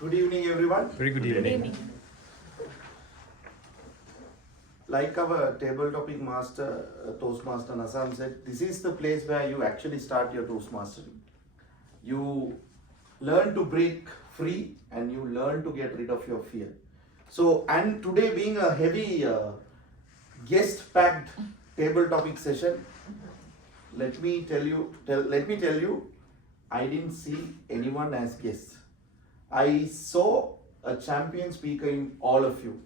Good evening, everyone. Very good evening. Like our table topic master, Toastmaster Nasam said, this is the place where you actually start your Toastmastering. You learn to break free and you learn to get rid of your fear. So, and today being a heavy guest-packed table topic session, let me tell you, I didn't see anyone as guests. I saw a champion speaker in all of you.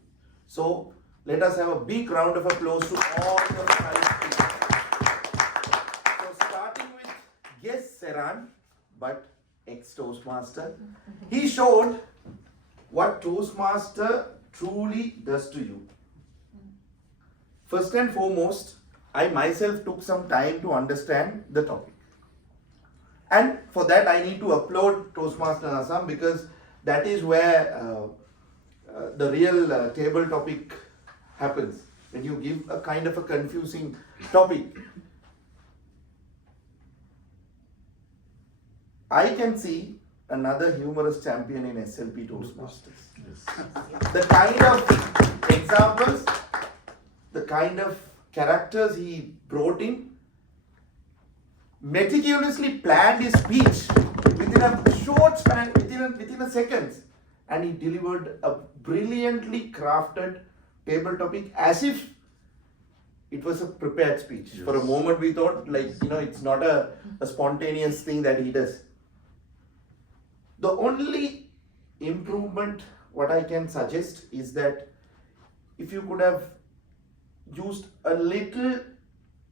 So let us have a big round of applause to all the 5 speakers. So starting with guest Seran, but ex-Toastmaster, he showed what Toastmaster truly does to you. First and foremost, I myself took some time to understand the topic. And for that I need to upload Toastmaster Assam because that is where the real table topic happens. When you give a kind of a confusing topic. I can see another humorous champion in SLP Toastmasters. Yes. The kind of examples, the kind of characters he brought in, meticulously planned his speech within a short span, within a seconds, and he delivered a brilliantly crafted table topic as if it was a prepared speech. Yes. For a moment we thought it's not a spontaneous thing that he does. The only improvement what I can suggest is that if you could have used a little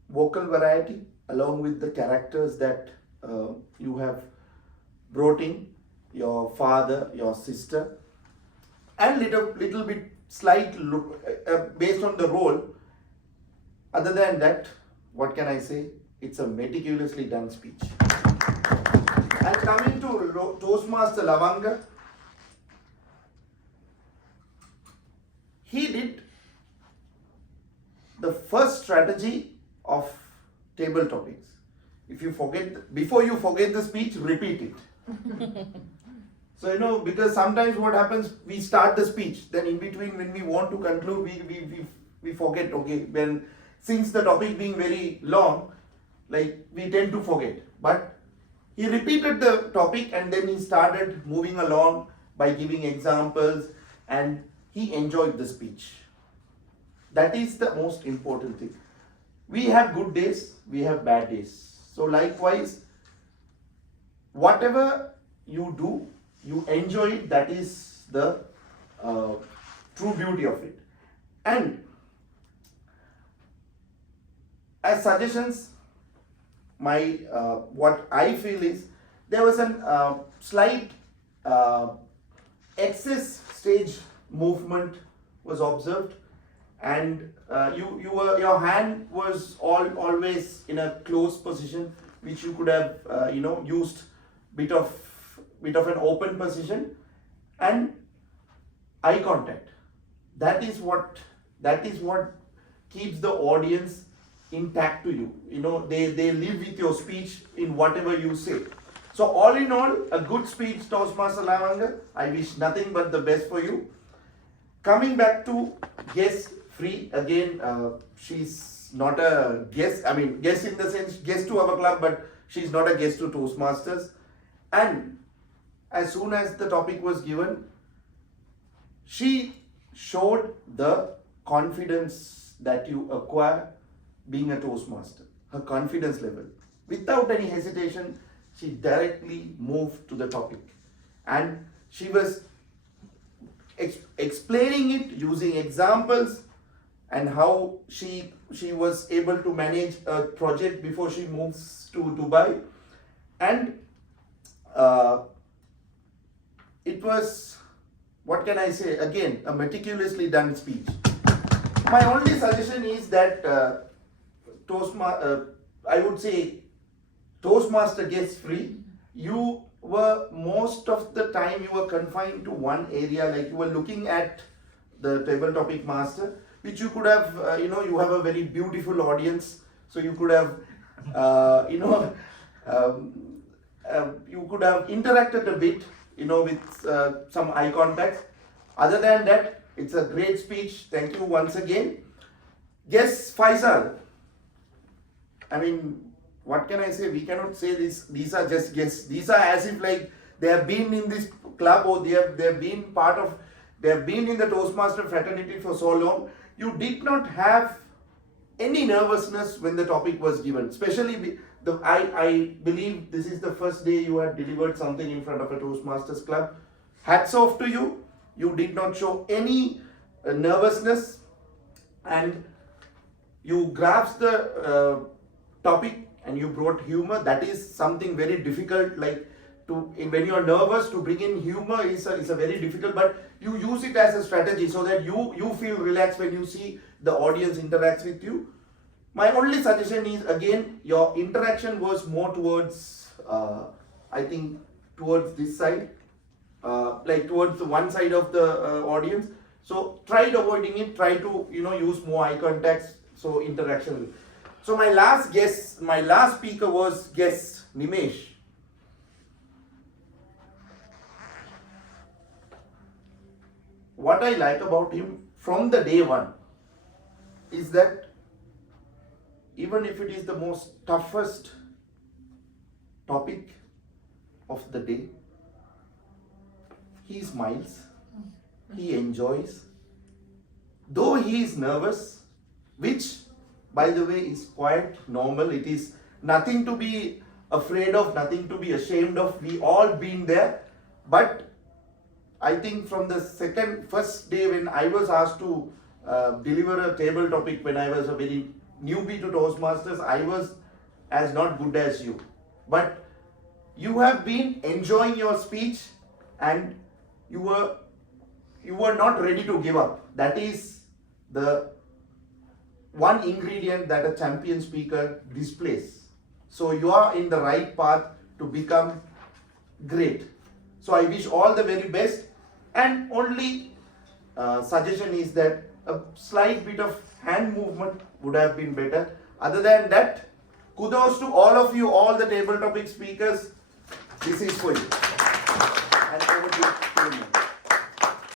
vocal variety along with the characters that you have brought in, your father, your sister, and little bit slight look based on the role. Other than that, what can I say? It's a meticulously done speech. And coming to Toastmaster Lavanga, he did the first strategy of table topics. If you forget, before you forget the speech, repeat it. So because sometimes what happens, we start the speech, then in between when we want to conclude, we forget. Okay, since the topic being very long, we tend to forget. But he repeated the topic and then he started moving along by giving examples, and he enjoyed the speech. That is the most important thing. We have good days, we have bad days. So likewise, whatever you do, you enjoy it. That is the true beauty of it. And as suggestions, what I feel is there was a slight excess stage movement was observed. And your hand was always in a closed position, which you could have used bit of an open position, and eye contact. That is what keeps the audience intact to you. They live with your speech in whatever you say. So all in all, a good speech, Toastmaster Lavanga. I wish nothing but the best for you. Coming back to guest free, again, she's not a guest, guest in the sense, guest to our club, but she's not a guest to Toastmasters. And as soon as the topic was given, she showed the confidence that you acquire being a Toastmaster, her confidence level. Without any hesitation, she directly moved to the topic. And she was explaining it using examples and how she was able to manage a project before she moves to Dubai. And it was, what can I say, again, a meticulously done speech. My only suggestion is that I would say Toastmaster gets free. You were most of the time you were confined to one area, you were looking at the table topic master, which you could have, you have a very beautiful audience, so you could have, you could have interacted a bit with some eye contact. Other than that, it's a great speech. Thank you once again. Yes, Faisal. I mean, what can I say? We cannot say this. These are just guests. These are as if like they have been in this club, or they have been in the Toastmaster fraternity for so long. You did not have any nervousness when the topic was given. Especially I believe this is the first day you had delivered something in front of a Toastmasters club. Hats off to you. You did not show any nervousness, and you grasped the topic and you brought humor. That is something very difficult. Like when you are nervous, to bring in humor is a very difficult. But you use it as a strategy so that you feel relaxed when you see the audience interacts with you. My only suggestion is, again, your interaction was more towards I think towards this side, like towards the one side of the audience. So try avoiding it. Try to use more eye contacts. So interaction. So my last speaker was guest Nimesh. What I like about him from the day one is that even if it is the most toughest topic of the day, he smiles, he enjoys, though he is nervous, which by the way is quite normal. It is nothing to be afraid of, nothing to be ashamed of. We all been there. But I think from the first day when I was asked to deliver a table topic, when I was a very newbie to Toastmasters, I was as not good as you. But you have been enjoying your speech, and you were not ready to give up. That is the one ingredient that a champion speaker displays. So you are in the right path to become great. So I wish all the very best, and only suggestion is that a slight bit of hand movement would have been better. Other than that, kudos to all of you, all the table topic speakers. This is for you. And over to you.